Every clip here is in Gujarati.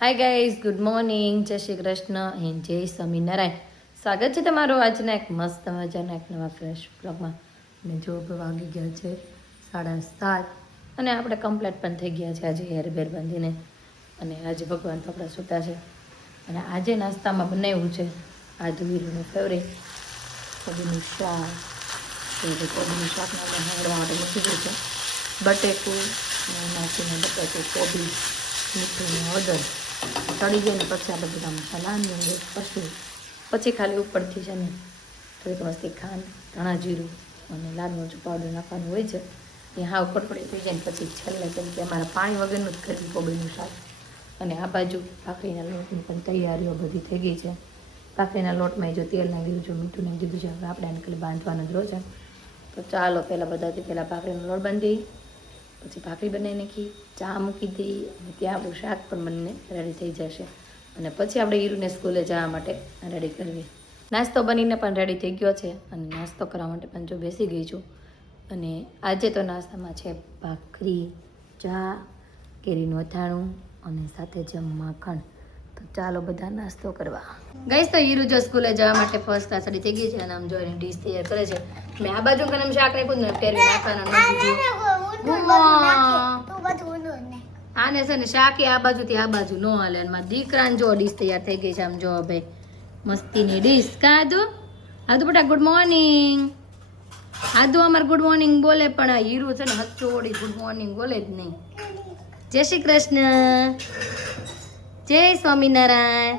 હાય ગાઈઝ, ગુડ મોર્નિંગ, જય શ્રી કૃષ્ણ એન્ડ જય સ્વામિનારાયણ. સ્વાગત છે તમારું આજના એક મસ્ત મજાના એક નવા ફ્રેશ બ્લોગમાં. અને જો વાગી ગયા છે 7:30 અને આપણે કમ્પ્લીટ પણ થઈ ગયા છે આજે હેરબેર બાંધીને. અને આજે ભગવાન તો આપણા સૂતા છે. અને આજે નાસ્તામાં બનાવ્યું છે આદુ વીરુનું ફેવરેટ કોબીનું શાક. કોબીનું શાકમાં આપણે હાંડવા માટે મૂકી દીધું છે બટેકું નાખીને બટેકું કોબી મીઠું હળદર તળી જાય ને પછી આપણે બધા મસાલા અંદર કરશું. પછી ખાલી ઉપરથી છે ને થોડીક મસ્તી ખાંડ ધાણા જીરું અને લાલ મરચું પાવડર નાખવાનું હોય છે. એ હા ઉપર પડી થઈ જાય ને પછી છેલ્લે કેમ કે અમારે પાણી વગરનું જ કર્યું કોબીનું શાક. અને આ બાજુ ભાખરીના લોટની પણ તૈયારીઓ બધી થઈ ગઈ છે. ભાખરીના લોટમાં જો તેલ નાખી દીધું, મીઠું નાખી દીધું છે. હવે આપણે આને ખાલી બાંધવાનો જ રહ્યો છે. તો ચાલો પહેલાં બધાથી પહેલાં ભાખરીનો લોટ બાંધી પછી ભાખરી બનાવી નાખી, ચા મૂકી દઈ અને ત્યાં આપણું શાક પણ બનીને રેડી થઈ જશે. અને પછી આપણે હીરુને સ્કૂલે જવા માટે રેડી કરવી. નાસ્તો બનીને પણ રેડી થઈ ગયો છે અને નાસ્તો કરવા માટે પણ જો બેસી ગઈ છું. અને આજે તો નાસ્તામાં છે ભાખરી, ચા, કેરીનું અથાણું અને સાથે છે માખણ. તો ચાલો બધા નાસ્તો કરવા. ગઈશ તો હીરુ જો સ્કૂલે જવા માટે ફર્સ્ટ ક્લાસ રેડી થઈ ગઈ છે અને આમ જોઈને ડીશ તૈયાર કરે છે. મેં આ બાજુ કને શાક નાખ્યું ને કેરી નાખવાનું આને છે ને શાક આ બાજુથી આ બાજુ ન હાલે. અને મારા દીકરાને જો ડીશ તૈયાર થઈ ગઈ છે. આમ જો ભાઈ મસ્તીની ડીશ. કા આદુ આદુ બેટા ગુડ મોર્નિંગ. આદુ અમાર ગુડ મોર્નિંગ બોલે પણ આ હીરુ છે ને હચોડી ગુડ મોર્નિંગ બોલે જ નહીં. જય શ્રી કૃષ્ણ, જય સ્વામિનારાયણ.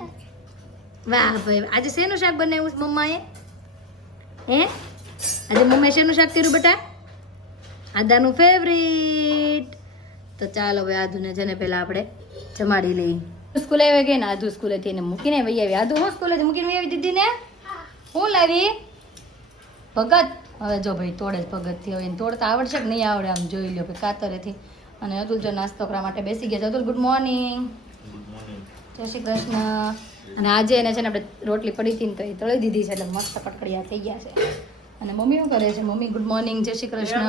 વાહ ભાઈ, આજે શેનું શાક બનાવ્યું છે મમ્માએ? આજે મમ્માએ શેનું શાક કર્યું બેટા? આદાનું ફેવરિટ. તો ચાલો હવે આદુને છે ને પહેલા આપણે જમાડી લઈએ. સ્કૂલે આવી ગઈ ને આદુ સ્કૂલેથી એને મૂકીને વહી આવી. આદુ હું સ્કૂલેથી મૂકીને વહી આવી દીધી ને હું લાવી ભગત. હવે જો ભાઈ તોડે જ ભગતથી. હવે એને તોડતા આવડશે કે નહીં આવડે આમ જોઈ લો ભાઈ કાતરેથી. અને અતુલ જો નાસ્તો કરવા માટે બેસી ગયા છે. Atul good morning. જય શ્રી કૃષ્ણ. અને આજે એને છે ને આપણે રોટલી પડી હતી ને તો એ તળી દીધી છે એટલે મસ્ત કડકડિયા થઈ ગયા છે. અને મમ્મી શું કરે છે? મમ્મી ગુડ મોર્નિંગ, જય શ્રી કૃષ્ણ.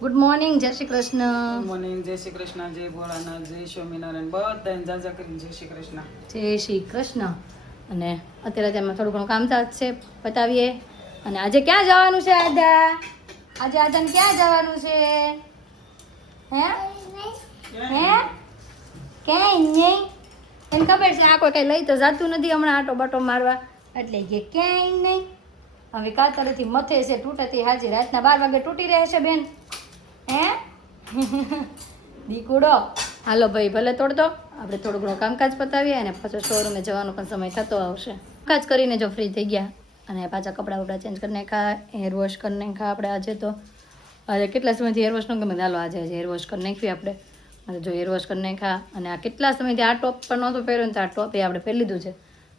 ગુડ મોર્નિંગ, જય શ્રી કૃષ્ણ. ગુડ મોર્નિંગ, જય શ્રી કૃષ્ણ, જય ભોળાનાથ, જય સ્વામિનારાયણ. બધાને જાજા કરીને જય શ્રી કૃષ્ણ. જય શ્રી કૃષ્ણ. અને અત્યારે તેમાં થોડું ઘણું કામકાજ છે પતાવીએ. અને આજે ક્યાં જવાનું છે આદા? આજે આદાને ક્યાં જવાનું છે? હે ક્યાંય નહીં. એને ખબર છે આ કોઈ કઈ લઈ તો જાતું નથી હમણાં આટો બાટો મારવા એટલે કે ક્યાંય નહીં. હવે કાતરેથી મથે છે તૂટેથી હાજી રાતના 12 વાગે તૂટી રહે છે બેન. દીકુડો હાલો ભાઈ ભલે તોડતો. આપણે થોડું ઘણું કામકાજ પતાવીએ અને પાછો શોરૂમે જવાનો પણ સમય થતો આવશે. કામકાજ કરીને જો ફ્રી થઈ ગયા અને પાછા કપડાં વપડા ચેન્જ કરી નાખ્યા, હેર વોશ કરી નાખ્યા આપણે. આજે તો આજે કેટલા સમયથી હેર વોશ ન ગમે હાલો આજે હેર વોશ કરી નાખીએ આપણે. અને જો હેર વોશ કરી નાખ્યા અને આ કેટલા સમયથી આ ટોપ પણ નહોતું પહેર્યું ને તો આ ટોપ એ આપણે પહેરી લીધું છે.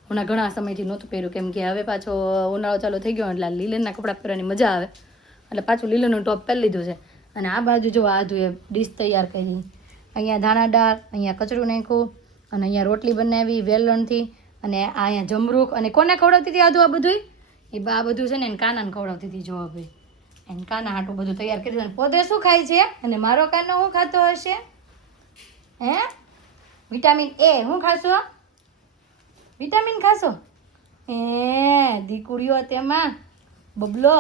હમણાં ઘણા સમયથી નહોતું પહેર્યું કેમ કે હવે પાછો ઉનાળો ચાલુ થઈ ગયો એટલે લીલનના કપડાં પહેરવાની મજા આવે એટલે પાછું લીલનનું ટોપ પહેરી લીધું છે. અને આ બાજુ જો આદુ એ ડીશ તૈયાર કરી. અહીંયા ધાણા દાળ, અહીંયા કચરું નાખ્યું અને અહીંયા રોટલી બનાવી વેલણથી. અને આ અહીંયા જમરૂખ. અને કોને ખવડાવતી હતી આદુ આ બધું? એ બા બધું છે ને એને કાનાને ખવડાવતી હતી. જો ભાઈ એને કાના હાટું બધું તૈયાર કરી. અને પોતે શું ખાય છે? અને મારો કાનો શું ખાતો હશે? વિટામિન એ હું ખાશો? વિટામિન ખાશો? દીકુડીઓ તેમાં બબલો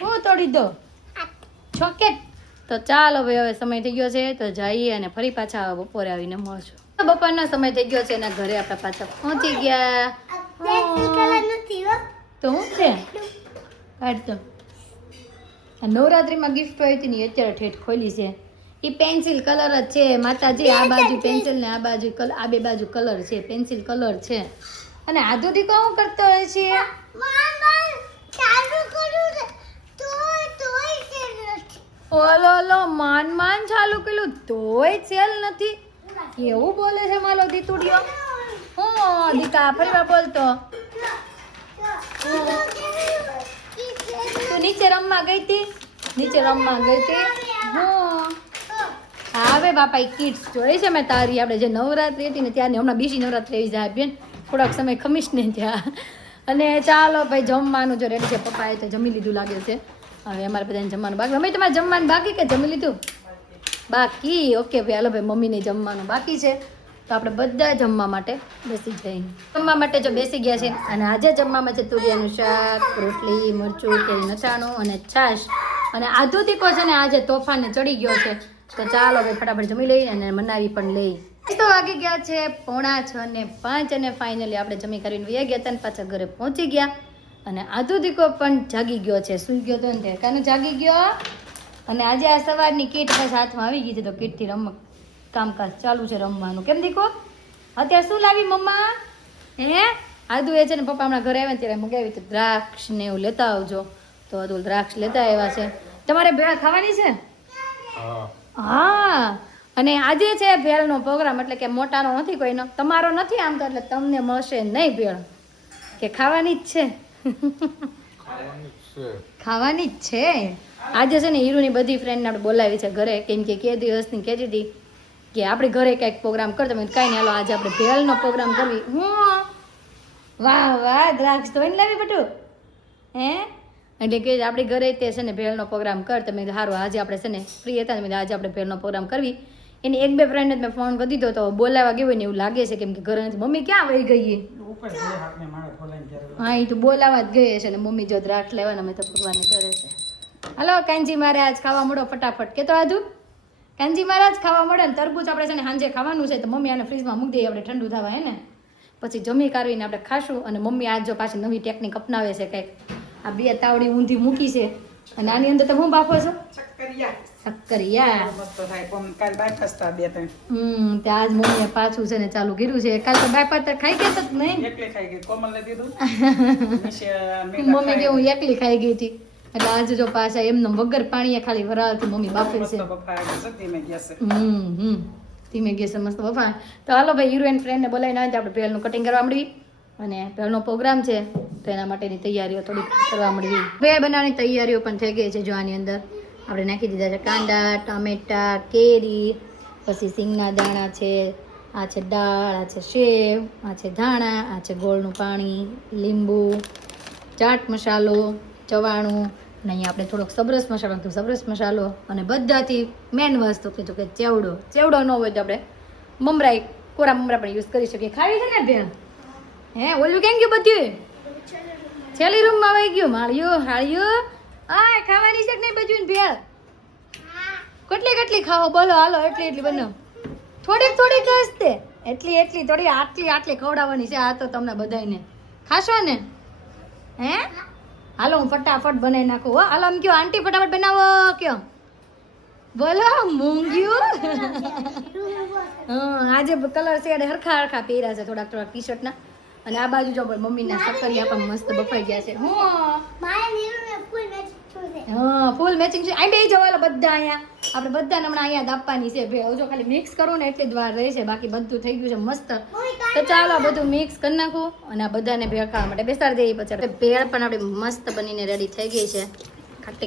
હું તોડી દો ચોકેટ. તો ચાલો ભાઈ હવે સમય થઈ ગયો છે તો જઈએ અને ફરી પાછા બપોરે આવીને મળશું. બપોરનો સમય થઈ ગયો છે એના ઘરે આપણે પાછા પહોંચી ગયા. તો હું છે કાઢ તો નવરાત્રિમાં ગિફ્ટ આવી હતી ને અત્યારે ઠેઠ ખોલી છે. એ પેન્સિલ કલર જ છે માતાજી. આ બાજુ પેન્સિલ ને આ બાજુ કલર, આ બે બાજુ કલર છે, પેન્સિલ કલર છે. અને આદુ દીકો શું કરતો હોય છે? ઓલો માન ચાલુ કર્યું તોય સેલ નથી. એવું બોલે છે મારો દીતુડિયો. હું દીકા ફરી વાર બોલતો. તું નીચે રમવા ગઈ હતી? નીચે રમવા ગઈ હતી? હું હવે બાપા કિડ્સ જોઈ છે મેં તારી. આપણે જે નવરાત્રી હતી ને ત્યાંની હમણાં બીજી નવરાત્રી આવી જાય બેન થોડાક સમય ખમીશ ને ત્યાં. અને ચાલો ભાઈ જમવાનું જો રેડી છે. પપ્પાએ તો જમી લીધું લાગે છે. હવે અમારે બધાને જમવાનું બાકી. અમે તમારે જમવાનું બાકી કે જમી લીધું? બાકી ઓકે ભાઈ હાલો ભાઈ મમ્મીને જમવાનું બાકી છે તો આપણે બધા જમવા માટે બેસી જઈએ જમવા માટે જો બેસી ગયા છે અને આજે જમવામાં છે તુરિયાનું શાક રોટલી મરચું કેરીનું અથાણું અને છાશ અને આધુ દીકો છે ને આજે તોફાને ચડી ગયો છે તો ચાલો ભાઈ ફટાફટ જમી લઈએ અને મનાવી પણ લઈ તો વાગી ગયા છે 4:45 અને ફાઇનલી આપણે જમી કરીને વયા ગયા હતા ને પાછા ઘરે પહોંચી ગયા અને આધુ દીકો પણ જાગી ગયો છે સૂઈ ગયો હતો ને તે કાનો જાગી ગયો અને આજે આ સવારની કીટ બસ હાથમાં આવી ગઈ છે તો કીટથી કામકાજ ચાલુ છે રમવાનું કેમ દીકો અત્યારે શું લાવી મમ્મા હે આદુ એ છે ને પપ્પા હમણાં ઘરે આવ્યા ને ત્યારે મગાવી તો દ્રાક્ષ ને એવું લેતા આવજો તો આદુ દ્રાક્ષ લેતા આવ્યા છે તમારે ભેળ ખાવાની છે હા અને આજે છે ભેળનો પ્રોગ્રામ એટલે કે મોટાનો નથી કોઈનો તમારો નથી આમ તો એટલે તમને મળશે નહીં ભેળ કે ખાવાની જ છે ખાવાની જ છે આજે છે ને હીરુની બધી ફ્રેન્ડને આપણે બોલાવી છે ઘરે કેમ કે દિવસની કહેતી હતી કે આપણે ઘરે કંઈક પ્રોગ્રામ કરતા મેં કાંઈ નહીં હાલો આજે આપણે ભેળનો પ્રોગ્રામ કરવી વાહ વાહ દ્રાક્ષ તો લાવી બટું હે એટલે કે આપણે ઘરે તે છે ને ભેળનો પ્રોગ્રામ કર તમે સારું આજે આપણે છે ને ફ્રી હતા ને આજે આપણે ભેળનો પ્રોગ્રામ કરવી એની એક બે ફ્રેન્ડને મેં ફોન કરી દીધો તો બોલાવા ગયો ને એવું લાગે છે કેમ કે ઘરે નથી મમ્મી ક્યાં વહી ગઈ હા એ તો બોલાવા જ ગઈ છે ને મમ્મી જો દ્રાક્ષ લેવાના મેં તો ભગવાનને કરે છે હાલો કાનજી મહારાજ ખાવા મળો ફટાફટ કે તો આદુ કાનજી મહારાજ ખાવા મળે ને તરબૂચ આપણે છે ને સાંજે ખાવાનું છે તો મમ્મી આને ફ્રીજમાં મૂકી દઈએ આપણે ઠંડુ થવા હે ને પછી જમી કાઢવીને આપણે ખાશું અને મમ્મી આજ જો પાછી નવી ટેકનિક અપનાવે છે કંઈક આ બે તાવડી ઊંધી મૂકી છે અને આની અંદર તમે શું બાફો છો શક્કરિયા તે આજ મમ્મીએ પાછું છે ને ચાલુ કર્યું છે કાલ તો બાપા તો ખાઈ ગયા જ નહીં મમ્મી કે હું એકલી ખાઈ ગઈ હતી એટલે આજે જો પાછા એમને વગર પાણીએ ખાલી વરાળથી મમ્મી બાફે છે ધીમે ગેસે મસ્ત બફા તો હાલો ભાઈ હિરોઈન ફ્રેન્ડને બોલાવીને આવે આપણે ભેળનું કટિંગ કરવા મળવી અને ભેળનો પ્રોગ્રામ છે તો એના માટેની તૈયારીઓ થોડીક કરવા મળવી ભેળ બનાવવાની તૈયારીઓ પણ થઈ ગઈ છે જો આની અંદર આપણે નાખી દીધા છે કાંદા ટામેટા કેરી પછી સિંગના દાણા છે આ છે દાળ આ છે સેવ આ છે ધાણા આ છે ગોળનું પાણી લીંબુ ચાટ મસાલો ચવાણું અને અહીંયા આપણે થોડોક સબરસ મસાલો તો સબરસ મસાલો અને બધાથી મેન વસ્તુ કીધું કે ચેવડો ન હોય તો આપણે મમરાઈ કોરા મમરા પણ યુઝ કરી શકીએ ખાવી છે ને ભેળ હે ઓલું કેમ ગયું બધું છેલ્લી રૂમમાં આવી ગયું માળ્યું હાળ્યું આ ખાવાની છે કે નહીં બધું ભેળ કેટલી ખાવો બોલો હાલો એટલી બનાવો થોડીક હસતે એટલી થોડી આટલી ખવડાવવાની છે આ તો તમને બધાને ખાશો ને હે હાલો હું ફટાફટ બનાવી નાખું હો હાલો આમ કયો આંટી ફટાફટ બનાવો કયો બોલો મૂંગ્યું આજે કલર શેડ હરખા પહેર્યા છે થોડાક ટી શર્ટના અને આ બાજુ જો મમ્મીના સક્કરિયા પણ મસ્ત બફાઈ ગયા છે હા ફૂલ મેચિંગ છે આ બે જવાલો બધા અહીંયા આપણે બધાને હમણાં અહીંયા જ આપવાની છે ભેળ જો ખાલી મિક્સ કરું ને એટલી જ વાર રહે છે બાકી બધું થઈ ગયું છે મસ્ત તો ચાલો આ બધું મિક્સ કરી નાખું અને આ બધાને ભેળ ખાવા માટે બેસાડી દઈએ પછી ભેળ પણ આપણી મસ્ત બનીને રેડી થઈ ગઈ છે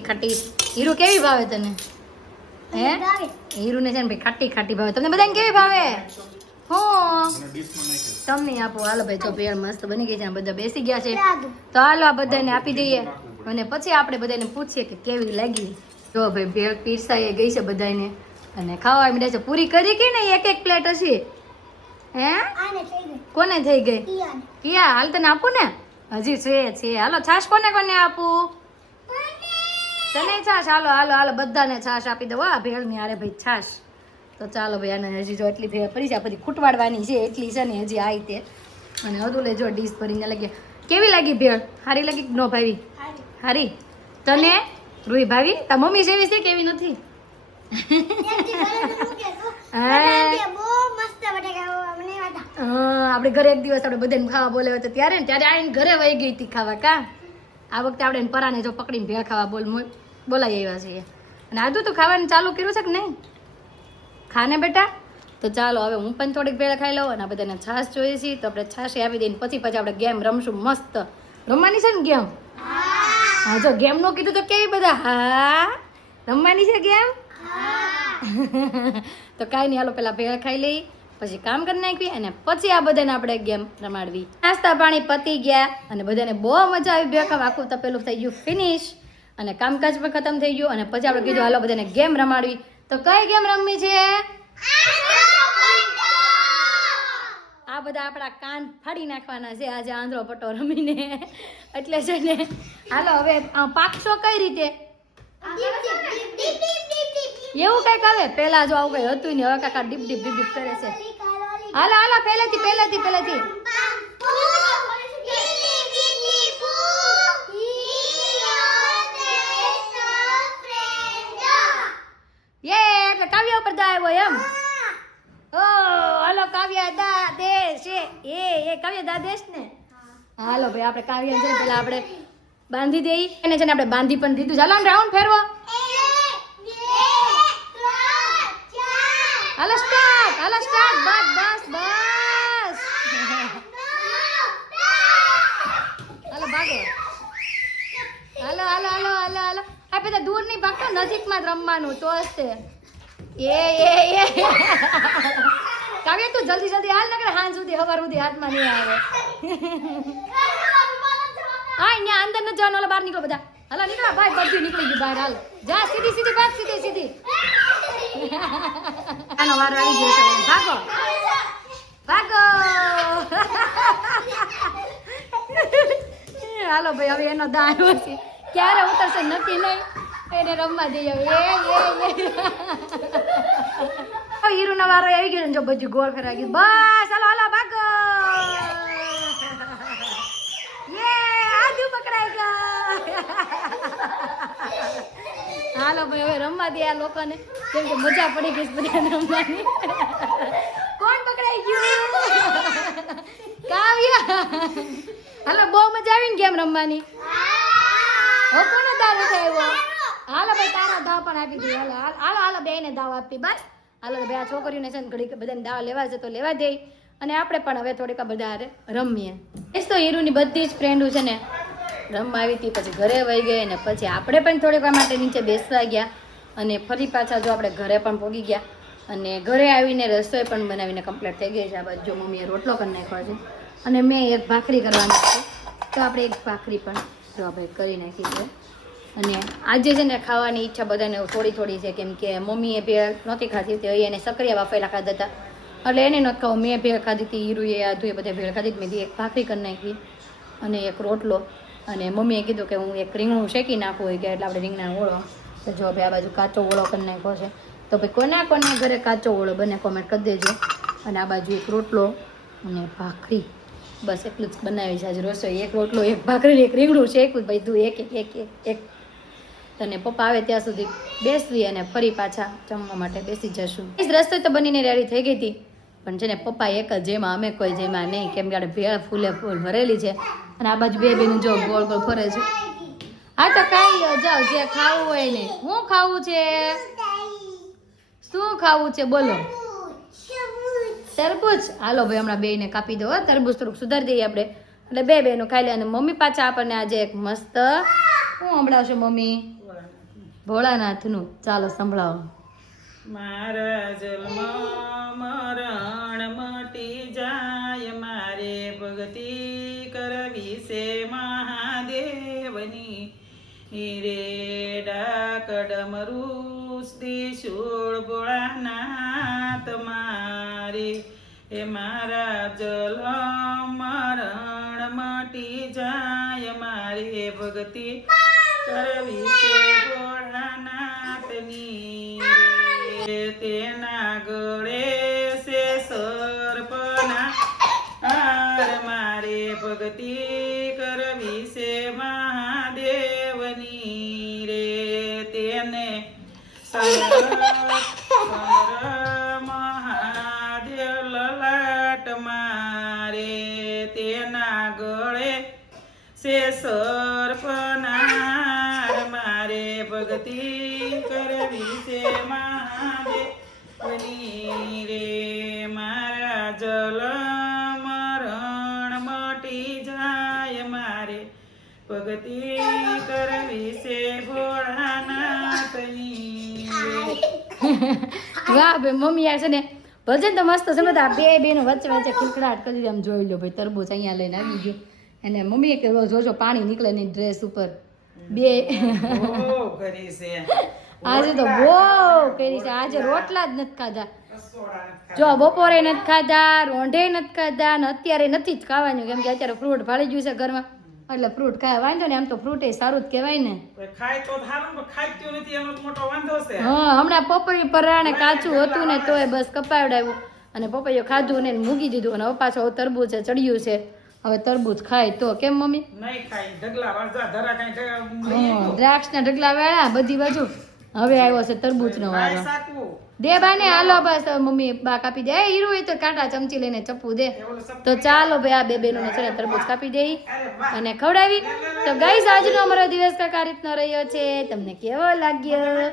ખાટી હીરો કેવી ભાવે તને હે હીરુને છે ને ભાઈ ખાટી ભાવે તમને બધાને કેવી ભાવે હો તમને આપો હાલો ભાઈ જો ભેળ મસ્ત બની ગઈ છે બધા બેસી ગયા છે તો હાલો આ બધાને આપી દઈએ અને પછી આપણે બધાને પૂછીએ કે કેવી લાગી જો ભાઈ ભેળ પીરસાઈ ગઈ છે બધાને અને ખાવા મીડા છે પૂરી કરી કે ને એક પ્લેટ હશે હે કોને થઈ ગઈ કિયા હાલ તને આપું ને હજી છે હાલો છાશ કોને આપું તને છાશ હાલો બધાને છાશ આપી દો આ ભેળની હારે ભાઈ છાશ તો ચાલો ભાઈ આને હજી જો એટલી ભેળ પડી છે બધી ખૂટવાડવાની છે એટલી છે ને હજી આવી તે અને હદુલે જો ડીશ ભરીને લાગી કેવી લાગી ભેળ સારી લાગી નો ભાવી સારી તને રૂઈ ભાવી તા મમ્મી જેવી છે કેવી નથી આપણે ઘરે એક દિવસ આપણે બધાને ખાવા બોલાવ્યો હતો ત્યારે આવીને ઘરે વહી ગઈ હતી ખાવા કા આ વખતે આપણે પરાને જો પકડીને ભેળ ખાવા બોલાવી આવ્યા છીએ અને આદુ તો ખાવાનું ચાલુ કર્યું છે કે નહીં ખાને બેટા તો ચાલો હવે હું પણ થોડીક ભેળ ખાઈ લઉં અને બધાને છાશ જોઈએ છીએ તો આપણે છાશ આપી દઈને પછી આપણે ગેમ રમશું મસ્ત રમવાની છે ને ગેમ હા જો ગેમ નું કીધું તો કેવી બધા હા રમવાની છે ગેમ તો કાંઈ નહીં હાલો પેલા ભેળ ખાઈ લઈ પછી કામ કરી નાખવી અને પછી આ બધાને આપણે ગેમ રમાડવી નાસ્તા પાણી પતી ગયા અને બધાને બહુ મજા આવી ભેળ ખાવા આખું તપેલું થઈ ગયું ફિનિશ અને કામકાજ પણ ખતમ થઈ ગયું અને પછી આપણે કીધું હાલો બધાને ગેમ રમાડવી તો કઈ ગેમ રમવી છે? આ બધા આપણા કાન ફાડી નાખવાના છે આજે આંધળો પટ્ટો રમીને. એટલે છે ને હાલો હવે પાકશો કઈ રીતે? એવું કઈક આવે. પેલા જો આવું કઈ હતું ને, હવે કાકા ડીપ ડીપ ડીપ ડીપ કરે છે. હાલો હાલો પહેલેથી યે એટલે કાવ્ય ઉપર દા આવ્યો એમ. ઓ હાલો કાવ્ય દા દેશ એ કાવ્ય દા દેશ ને. હાલો ભાઈ આપણે કાવ્ય છે ને પેલા આપણે બાંધી દઈ. એને છે ને આપણે બાંધી પણ દીધું. ચાલો રાઉન્ડ ફેરવો. હાલો સ્ટાર્ટ બસ હાલો ભાગો. હાલો આ પેલા દૂર નહીં ભાગતો, નજીકમાં જ રમવાનું તો જ તે. એ કાવ્ય તું જલ્દી હાલ નકર હાંજ સુધી હવાર સુધી હાથમાં નહીં આવે. હા અહીંયા અંદર ન જવાનું. હાલો બહાર નીકળો બધા. હાલો નીકળો ભાઈ, બધું નીકળી ગયું બહાર. હાલ જા સીધી ભાગ સીધી. આનો વારો આવી ગયો છે. ભાગો. હાલો ભાઈ હવે એનો દા આવ્યો છે. ક્યારે ઉતરશે નક્કી નહીં. એને રમવા દઈએ હવે. હીરુનો વારો આવી ગયો ને, જો બધું ગોળ ફેરવાઈ ગયું. બસ હાલો ભાગો. આદુ પકડાઈ ગયા. હાલો ભાઈ હવે રમવા દે આ લોકોને, કેમ કે મજા પડી ગઈ બધાને રમવાની. કોણ પકડાઈ ગયું? કાવ્ય. હાલો બહુ મજા આવી ને ગેમ રમવાની. હવે કોનો દાવ આવ્યો? હાલો ભાઈ તારા દાવ પણ આપી દઈએ. હાલો બેને દાવ આપી. બસ હાલો ભાઈ આ છોકરીઓને છે ને ઘડી બધાને દાવ લેવા છે તો લેવા દે. અને આપણે પણ હવે થોડીક બધા હારે રમીએ. એ તો હીરુની બધી જ ફ્રેન્ડો છે ને રમવા આવી હતી, પછી ઘરે વહી ગઈ અને પછી આપણે પણ થોડીક વાર માટે નીચે બેસવા ગયા. અને ફરી પાછા જો આપણે ઘરે પણ પહોંચી ગયા. અને ઘરે આવીને રસોઈ પણ બનાવીને કમ્પ્લીટ થઈ ગઈ છે. આ બાજુ જો મમ્મીએ રોટલો કરી નાખ્યો છે અને મેં એક ભાખરી કરવાની છે, તો આપણે એક ભાખરી પણ જો આપણે કરી નાખી છે. અને આજે છે ને ખાવાની ઈચ્છા બધાને થોડી છે, કેમ કે મમ્મીએ ભેળ નહોતી ખાધી હતી, એને સક્રિયા વાફેલા ખાધા હતા એટલે એને નથી ખાવું. મેં ભેળ ખાધી હતી, હીરુએ આધુએ બધે ભેળ ખાધી. મેં એક ભાખરી કરી નાખી અને એક રોટલો. અને મમ્મીએ કીધું કે હું એક રીંગણું શેકી નાખવું હોય કે એટલે આપણે રીંગણાનો ઓળો. તો જો ભાઈ આ બાજુ કાચો ઓળો કરી નાખ્યો છે. તો ભાઈ કોને ઘરે કાચો ઓળો બને કોમેન્ટ કરી દેજો. અને આ બાજુ એક રોટલો અને ભાખરી, બસ એટલું જ બનાવી છે આજે રસોઈ. એક રોટલો, એક ભાખરી, એક રીંગણું શેકવું. ભાઈ તું એક. અને પપ્પા આવે ત્યાં સુધી બેસવી અને ફરી પાછા જમવા માટે બેસી જશું. રસોઈ તો બનીને રેડી થઈ ગઈ હતી, પણ છે ને પપ્પા એક જ, જેમાં અમે કોઈ જેમાં નહીં, કેમ કે ભેળ ફૂલે ફૂલ ભરેલી છે. અને આ બાજુ બે બેનું જો ગોળ ગોળ ફરે છે. હા તો કાંઈ જાઓ જે ખાવું હોય ને. શું ખાવું છે? શું ખાવું છે બોલો? તરબૂચ. હાલો ભાઈ હમણાં બેને કાપી દો. તરબૂચ થોડુંક સુધારી દઈએ આપણે, એટલે બે બેનું ખાઈ લે. અને મમ્મી પાછા આપણને આજે એક મસ્ત શું સંભળાવશો મમ્મી? ભોળાનાથનું. ચાલો સંભળાવો. મારા જન્મ મરણ મટી જાય, મારે ભક્તિ કરવી છે મહાદેવની. રે ડાકડમરૂસ દિશુળ ભોળાનાથ મારે. એ મારા જન્મ મરણ મટી જાય, મારે ભક્તિ કરવી છે ભોળાનાથની. તેના ગળે છે સર્પના હાર, મારે ભક્તિ કરવી છે મહાદેવની. રે તેને મહાદેવ લલાટ મારે. તેના ગળે છે સર્પનાર, મારે ભક્તિ કરવી છે મહાદેવની. રે મારા જન્મ મરણ મટી જાય, મારે ભક્તિ કરવી છે ભોળાનાથની. વાહ ભાઈ મમ્મી આ છે ને ભજન તો મસ્ત છે. બધા બે બેનું વચ્ચે ખીલખડાટ કરી આમ જોઈ લો ભાઈ. તરબૂચ અહીંયા લઈને આવી ગયું અને મમ્મીએ કે જોજો પાણી નીકળે નહીં ડ્રેસ ઉપર. બે બહુ કરી છે. આજે તો બહુ કરી છે. આજે રોટલા જ નથી ખાધા. જો બપોરે નથી ખાધા, રોંઢે નથી ખાધા ને અત્યારે નથી જ ખાવાનું, કેમ કે અત્યારે ફ્રૂટ ભાળી ગયું છે ઘરમાં, એટલે ફ્રૂટ ખાય વાંધો ને. આમ તો ફ્રૂટ એ સારું જ કહેવાય ને. ખાય તો સારું, પણ ખાતું નથી એનો જ મોટો વાંધો છે. હા, હમણાં પપૈયું પરાણે કાચું હતું ને તોય બસ કપાવડાવ્યું અને પપૈયું ખાધું ને મૂકી દીધું. અને હવે પાછો તરબૂચ ચડ્યું છે, હવે તરબૂચ ખાય તો કેમ મમ્મી? નહીં ખાય ઢગલા વાળા ધરા કાંઈ દ્રાક્ષના ઢગલા વેળા બધી બાજુ. હવે આવ્યો છે તરબૂચનો વારો. સાકવું દે બાને, હાલો બસ હવે મમ્મી બા કાપી દે. એ હીરું એ તો કાંટા ચમચી લઈને ચપ્પુ દે. તો ચાલો ભાઈ, આ બે બેનોને છે ને તરબૂચ કાપી દઈ અને ખવડાવી. તો ગાઈસ, આજનો અમારો દિવસ કાંઈક આ રીતનો રહ્યો છે. તમને કેવો લાગ્યો?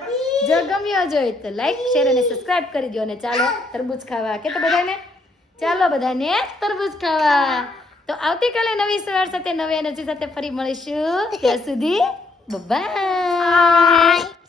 જો ગમ્યો જોઈએ તો લાઈક, શેર અને સબસ્ક્રાઇબ કરી દો. અને ચાલો તરબૂચ ખાવા. કે તો બધાને ચાલો બધાને તરબૂચ ખાવા. તો આવતીકાલે નવી સવાર સાથે નવી એનર્જી સાથે ફરી મળીશું. ત્યાં સુધી બાય.